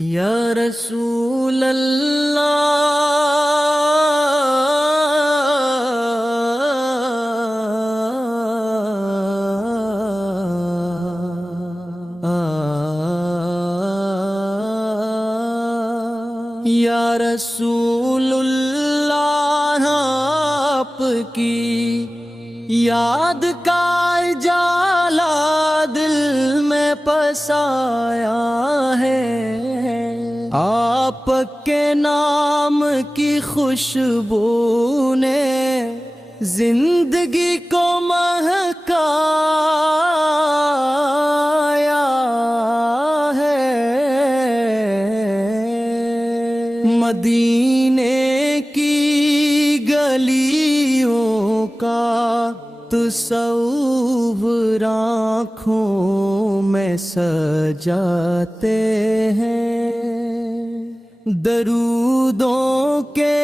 یا رسول اللہ، یا رسول اللہ، آپ کی یاد کا اجالا دل میں پسایا ہے، آپ کے نام کی خوشبو نے زندگی کو مہکایا ہے، مدینے کی گلیوں کا تصور آنکھوں میں سجاتے ہیں، درودوں کے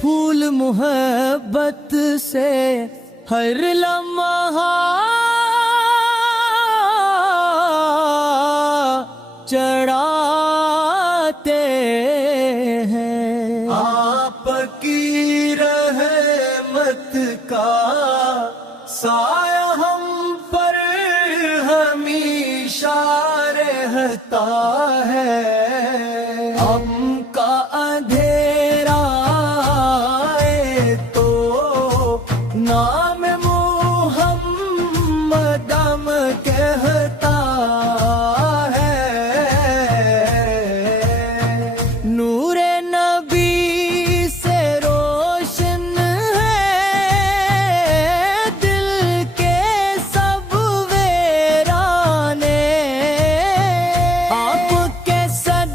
پھول محبت سے ہر لمحہ چڑھاتے ہیں، آپ کی رحمت کا سایہ ہم پر ہمیشہ رہتا ہے، ہم کا اندھیرا ہے تو نام محمد ہم کہتا ہے، نور نبی سے روشن ہے دل کے سب ویرانے، آپ کے صدقے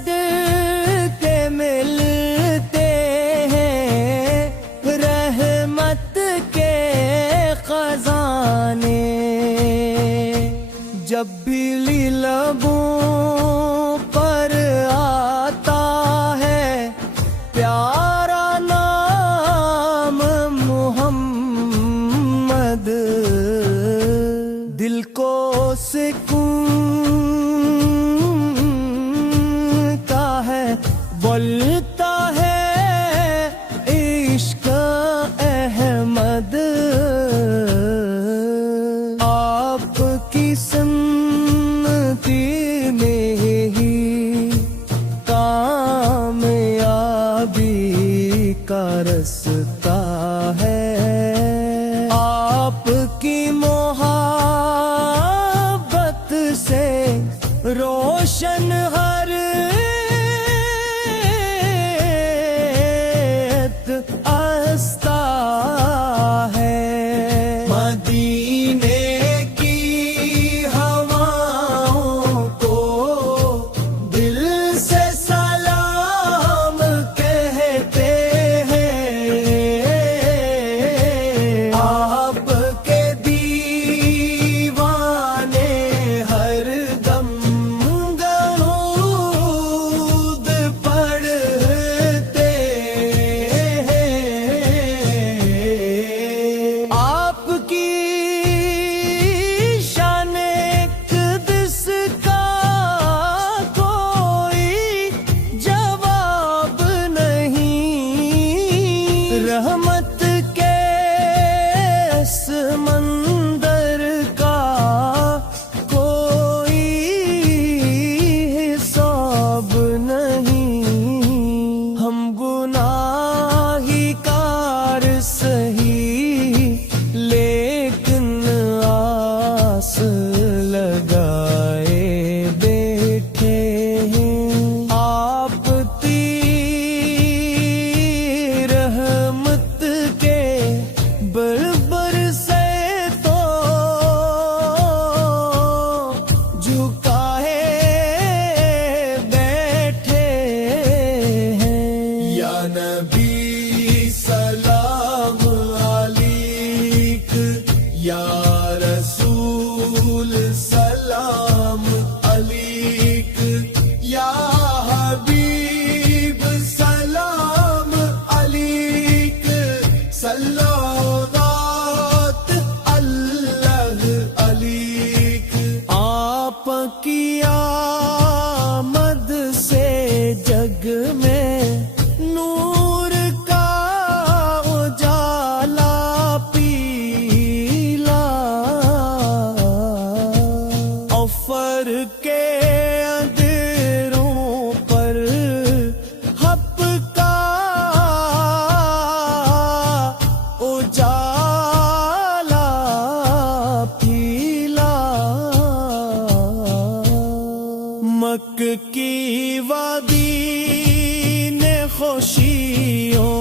کی وادی نے خوشیوں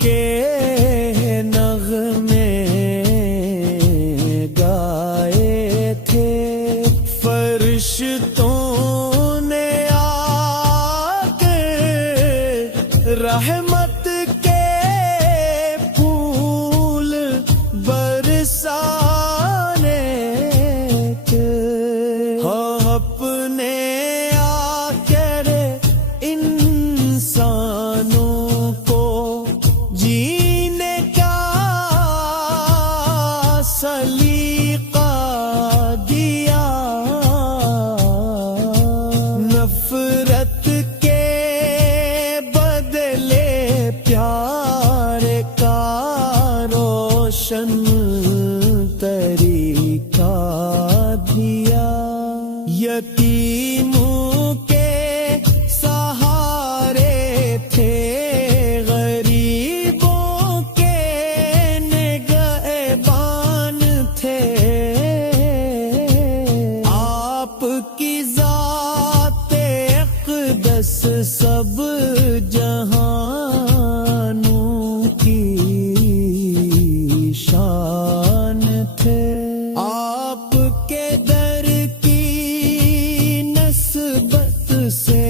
کے نغمے گائے تھے، فرشتوں نے آ کر رحمت کے پھول برسانے تھے، اپنے آ کر انسانوں کو جینے کا سلیقہ دیا، نفرت کے بدلے پیار کا روشن طریقہ دیا، یتیموں کے سہارے تھے، غریبوں کے نگہبان تھے، آپ کی ذات اقدس سب جہانوں کی شان تھے، آپ کے در کی نسبت سے